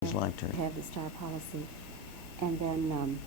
Liked her. Have the star policy. And then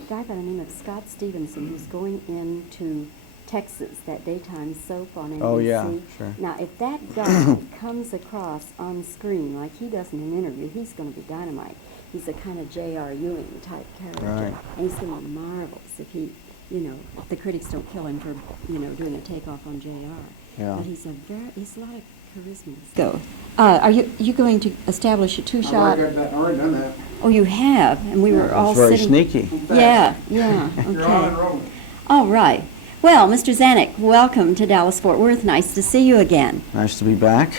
a guy by the name of Scott Stevenson, who's going into Texas, that daytime soap on NBC. Oh, yeah, sure. Now, if that guy comes across on screen like he does in an interview, he's going to be dynamite. He's a kind of J.R. Ewing type character. Right. And he's going to be marvelous if he, if the critics don't kill him for, doing a takeoff on J.R. Yeah. But he's a lot of charisma. Go. Are you going to establish a two-shot? I've already done that. Oh, you have, and we were all Very sitting. sneaky. Yeah, okay. You're on and rolling. All right. Well, Mr. Zanuck, welcome to Dallas-Fort Worth. Nice to see you again. Nice to be back.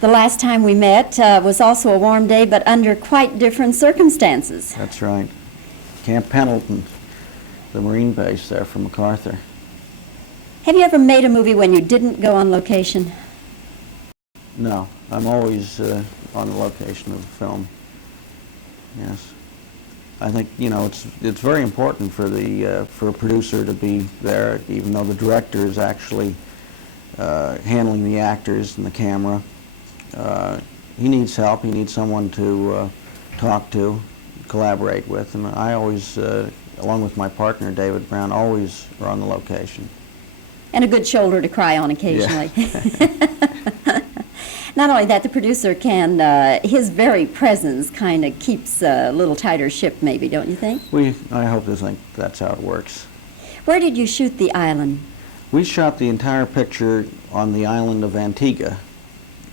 The last time we met was also a warm day, but under quite different circumstances. That's right. Camp Pendleton, the Marine base there for MacArthur. Have you ever made a movie when you didn't go on location? No, I'm always on the location of the film. Yes. I think, it's very important for for a producer to be there, even though the director is actually handling the actors and the camera. He needs help. He needs someone to talk to, collaborate with, and I always, along with my partner David Brown, always are on the location. And a good shoulder to cry on occasionally. Yeah. Not only that, the producer can, his very presence kind of keeps a little tighter ship, maybe, don't you think? I hope to think that's how it works. Where did you shoot the island? We shot the entire picture on the island of Antigua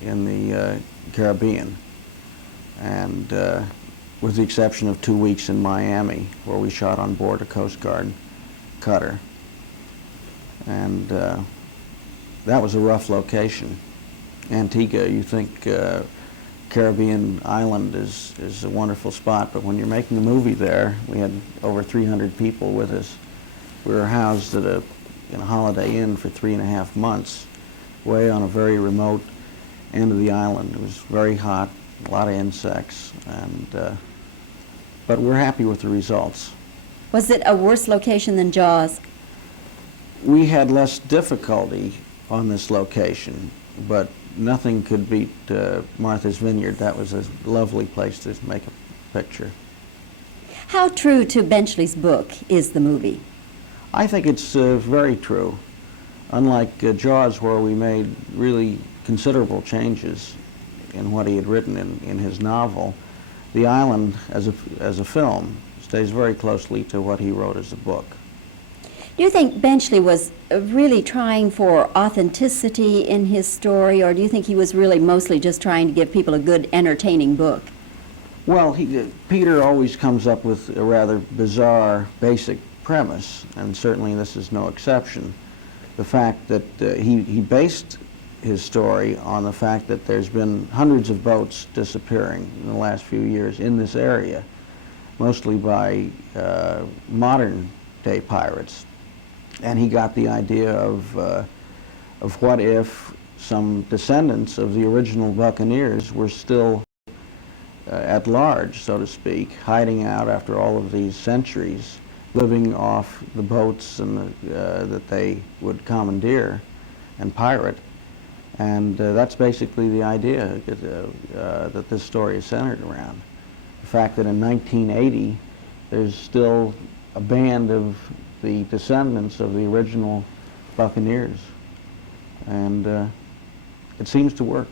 in the Caribbean, and with the exception of 2 weeks in Miami, where we shot on board a Coast Guard cutter. And that was a rough location. Antigua, you think Caribbean island is a wonderful spot, but when you're making a movie there, we had over 300 people with us. We were housed at in a Holiday Inn for 3.5 months, way on a very remote end of the island. It was very hot, a lot of insects, and but we're happy with the results. Was it a worse location than Jaws? We had less difficulty on this location, but nothing could beat Martha's Vineyard. That was a lovely place to make a picture. How true to Benchley's book is the movie? I think it's very true. Unlike Jaws, where we made really considerable changes in what he had written in his novel, The Island as a film stays very closely to what he wrote as a book. Do you think Benchley was really trying for authenticity in his story, or do you think he was really mostly just trying to give people a good, entertaining book? Well, Peter always comes up with a rather bizarre, basic premise, and certainly this is no exception. The fact that he based his story on the fact that there's been hundreds of boats disappearing in the last few years in this area, mostly by modern-day pirates. And he got the idea of what if some descendants of the original buccaneers were still at large, so to speak, hiding out after all of these centuries, living off the boats and that they would commandeer and pirate. And that's basically the idea that this story is centered around. The fact that in 1980 there's still a band of the descendants of the original buccaneers, and it seems to work.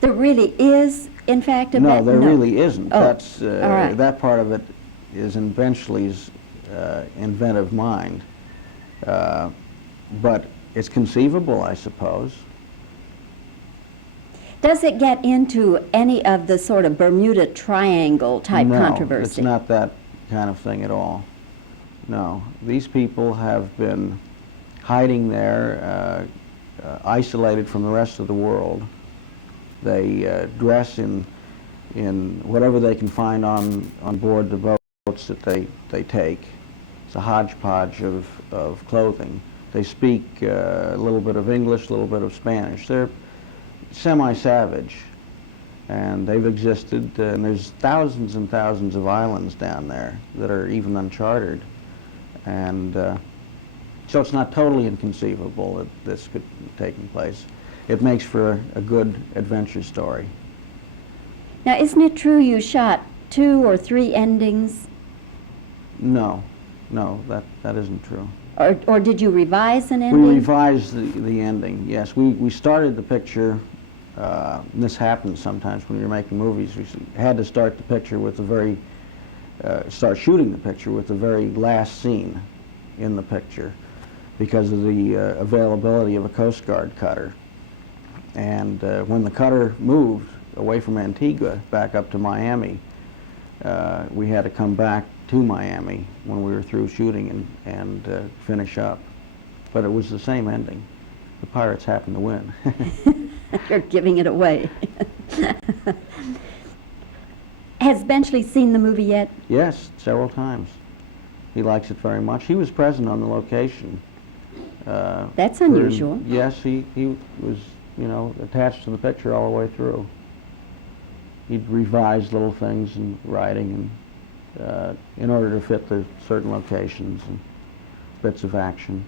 There really is, in fact, a No, there really isn't. Oh, That's all right. That part of it is in Benchley's inventive mind, but it's conceivable, I suppose. Does it get into any of the sort of Bermuda Triangle type controversy? No, it's not that kind of thing at all. No, these people have been hiding there, isolated from the rest of the world. They dress in whatever they can find on board the boats that they take. It's a hodgepodge of clothing. They speak a little bit of English, a little bit of Spanish. They're semi-savage, and they've existed, and there's thousands and thousands of islands down there that are even uncharted. And so it's not totally inconceivable that this could be taking place. It makes for a good adventure story. Now, isn't it true you shot 2 or 3 endings? No, that isn't true. Or did you revise an We ending? revised the ending, yes. We started the picture, and this happens sometimes when you're making movies. We had to start the picture with the very, start shooting the picture with the very last scene in the picture because of the availability of a Coast Guard cutter. And when the cutter moved away from Antigua back up to Miami, we had to come back to Miami when we were through shooting and finish up. But it was the same ending. The pirates happened to win. You're giving it away. Has Benchley seen the movie yet? Yes, several times. He likes it very much. He was present on the location. That's unusual. Yes, he was, you know, attached to the picture all the way through. He'd revise little things in writing and in order to fit the certain locations and bits of action.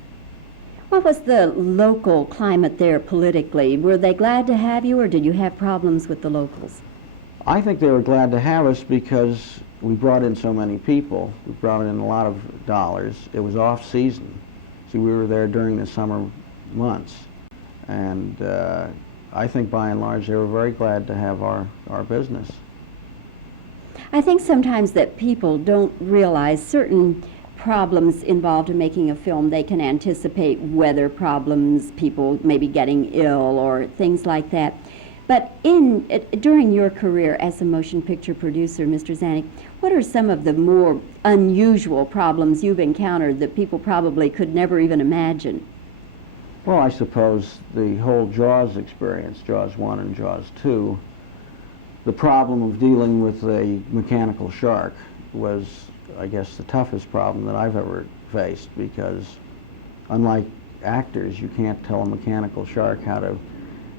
What was the local climate there politically? Were they glad to have you, or did you have problems with the locals? I think they were glad to have us because we brought in so many people. We brought in a lot of dollars. It was off-season. See, we were there during the summer months. And I think by and large they were very glad to have our business. I think sometimes that people don't realize certain problems involved in making a film. They can anticipate weather problems, people maybe getting ill or things like that. But during your career as a motion picture producer, Mr. Zanuck, what are some of the more unusual problems you've encountered that people probably could never even imagine? Well, I suppose the whole Jaws experience, Jaws 1 and Jaws 2, the problem of dealing with a mechanical shark was, I guess, the toughest problem that I've ever faced because unlike actors, you can't tell a mechanical shark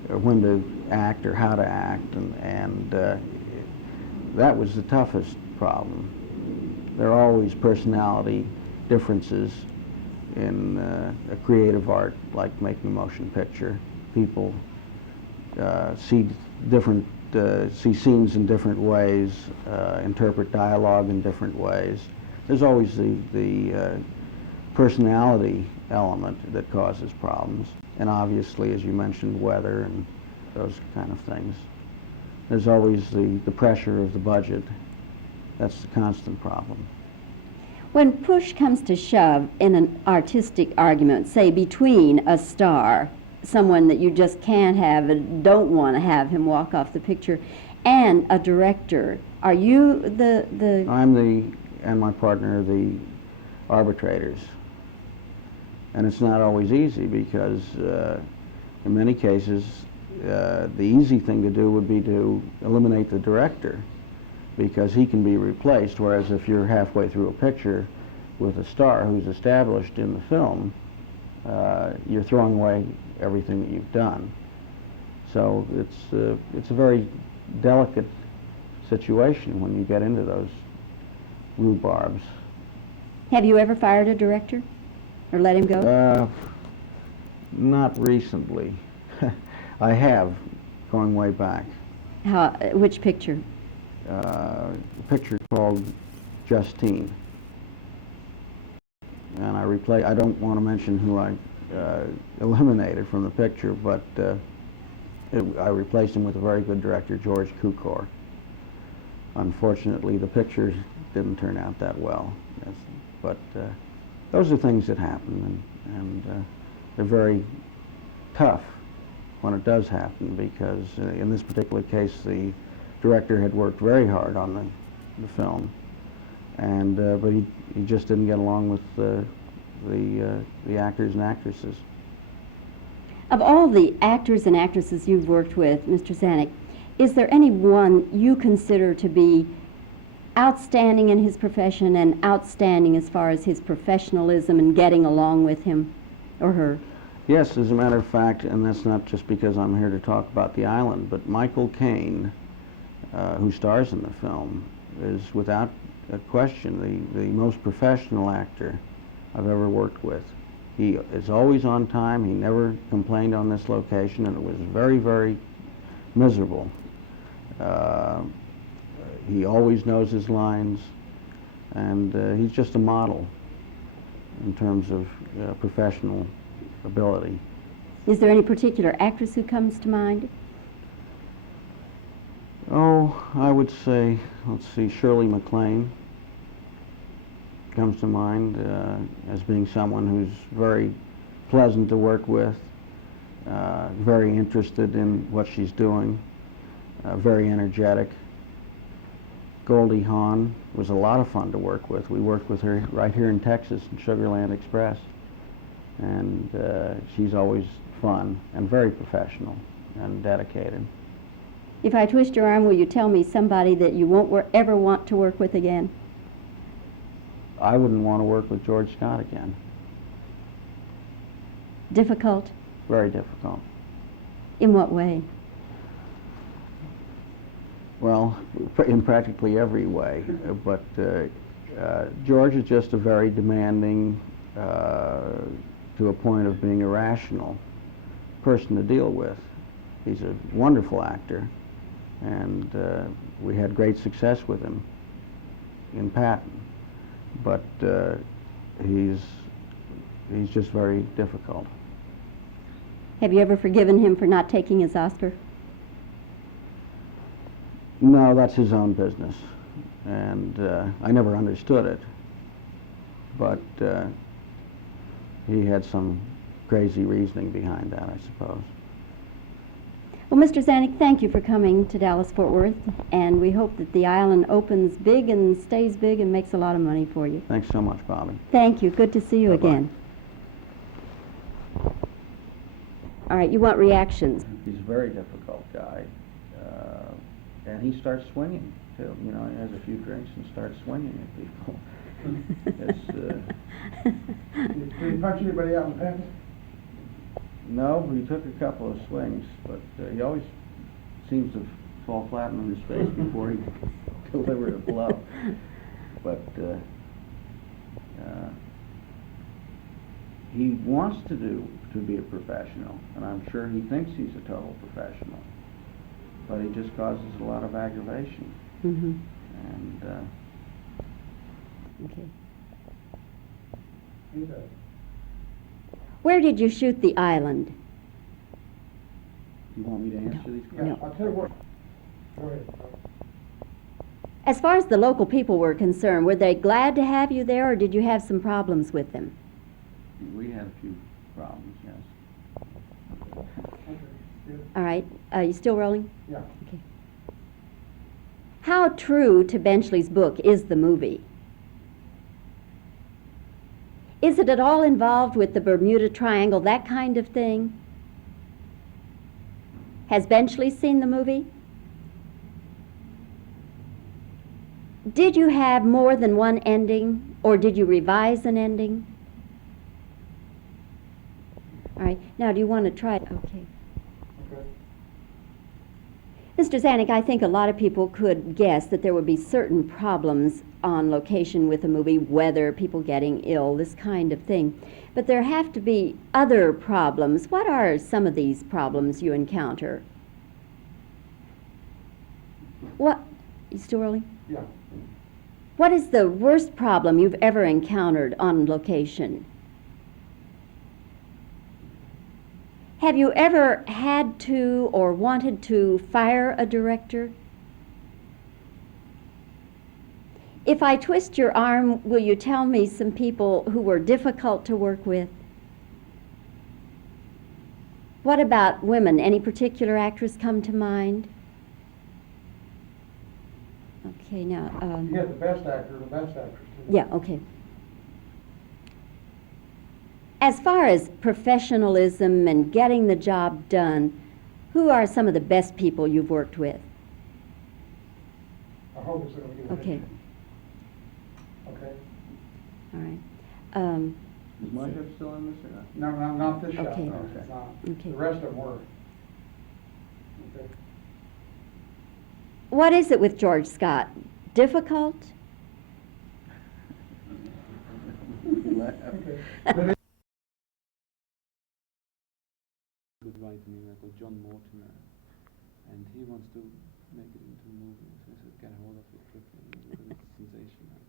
when to act or how to act, and that was the toughest problem. There are always personality differences in a creative art like making a motion picture. People see scenes in different ways, interpret dialogue in different ways. There's always the personality element that causes problems. And obviously, as you mentioned, weather and those kind of things. There's always the pressure of the budget. That's the constant problem. When push comes to shove in an artistic argument, say between a star, someone that you just can't have and don't want to have him walk off the picture, and a director, are you and my partner, the arbitrators. And it's not always easy because in many cases the easy thing to do would be to eliminate the director because he can be replaced, whereas if you're halfway through a picture with a star who's established in the film, you're throwing away everything that you've done. So it's a very delicate situation when you get into those rhubarbs. Have you ever fired a director or let him go? Not recently. I have, going way back. Which picture? A picture called Justine. And I don't want to mention who I eliminated from the picture, but I replaced him with a very good director, George Cukor. Unfortunately, the picture didn't turn out that well. But those are things that happen, and they're very tough when it does happen because in this particular case, the director had worked very hard on the film, and but he just didn't get along with the actors and actresses. Of all the actors and actresses you've worked with, Mr. Zanuck, is there any one you consider to be outstanding in his profession and outstanding as far as his professionalism and getting along with him or her? Yes, as a matter of fact, and that's not just because I'm here to talk about the island, but Michael Caine, who stars in the film, is without a question the most professional actor I've ever worked with. He is always on time. He never complained on this location, and it was very, very miserable. he always knows his lines, and he's just a model in terms of professional ability. Is there any particular actress who comes to mind? Oh, I would say, let's see, Shirley MacLaine comes to mind as being someone who's very pleasant to work with, very interested in what she's doing, very energetic. Goldie Hawn was a lot of fun to work with. We worked with her right here in Texas in Sugarland Express, and she's always fun and very professional and dedicated. If I twist your arm, will you tell me somebody that you won't ever want to work with again? I wouldn't want to work with George Scott again. Difficult? Very difficult. In what way? Well, in practically every way, but George is just a very demanding, to a point of being irrational person to deal with. He's a wonderful actor, and we had great success with him in Patton, but he's just very difficult. Have you ever forgiven him for not taking his Oscar? No, that's his own business, and I never understood it, but he had some crazy reasoning behind that, I suppose. Well, Mr. Zanuck, thank you for coming to Dallas-Fort Worth, and we hope that the island opens big and stays big and makes a lot of money for you. Thanks so much, Bobbie. Thank you. Good to see you Bye-bye. again. All right, you want reactions. He's a very difficult guy, and he starts swinging, too. You know, he has a few drinks and starts swinging at people. Did he punch anybody out in the past? No, he took a couple of swings, but he always seems to fall flat on his face before he delivered a blow. But he wants to be a professional, and I'm sure he thinks he's a total professional, but he just causes a lot of aggravation. Mm-hmm. And Okay. He does. Where did you shoot The Island? you want me to answer these Yeah, questions? I'll tell you what. Go ahead. As far as the local people were concerned, were they glad to have you there, or did you have some problems with them? We had a few problems, yes. Okay, good. All right. You still rolling? Yeah. Okay. How true to Benchley's book is the movie? Is it at all involved with the Bermuda Triangle, that kind of thing? Has Benchley seen the movie? Did you have more than one ending, or did you revise an ending? All right. Now, do you want to try it? Okay. Okay. Mr. Zanuck, I think a lot of people could guess that there would be certain problems on location with a movie, weather, people getting ill, this kind of thing. But there have to be other problems. What are some of these problems you encounter? What? You still rolling? Yeah. What is the worst problem you've ever encountered on location? Have you ever had to or wanted to fire a director? If I twist your arm, will you tell me some people who were difficult to work with? What about women? Any particular actress come to mind? Okay, now. You had the best actor and the best actress, too. Yeah, okay. As far as professionalism and getting the job done, who are some of the best people you've worked with? I hope it's going to get Okay, Okay. all right. Is my hip still in this or not? No, not this shot. Okay. No, it's not. Okay. The rest of them were. Okay. What is it with George Scott? Difficult? Okay. Good writer called John Mortimer, and he wants to make it into a movie. So I said, get a hold of it quickly because it's sensational.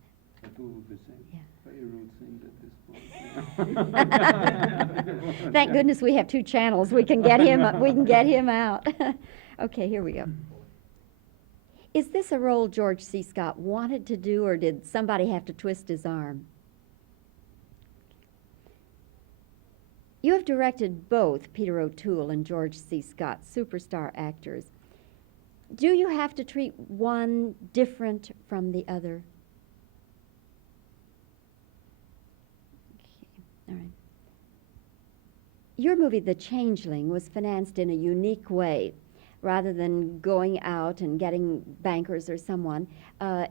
Like Google would be saying, Yeah. very rude things at this point. Thank goodness we have 2 channels. We can get him. We can get him out. Okay, here we go. Is this a role George C. Scott wanted to do, or did somebody have to twist his arm? You have directed both Peter O'Toole and George C. Scott, superstar actors. Do you have to treat one different from the other? Okay, all right. Your movie, The Changeling, was financed in a unique way. Rather than going out and getting bankers or someone,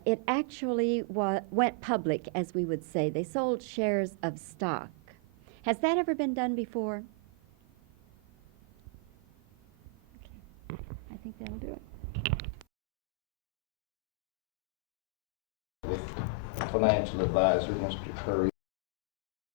it actually went public, as we would say. They sold shares of stock. Has that ever been done before? Okay. I think that'll do it. With financial advisor, Mr. Curry.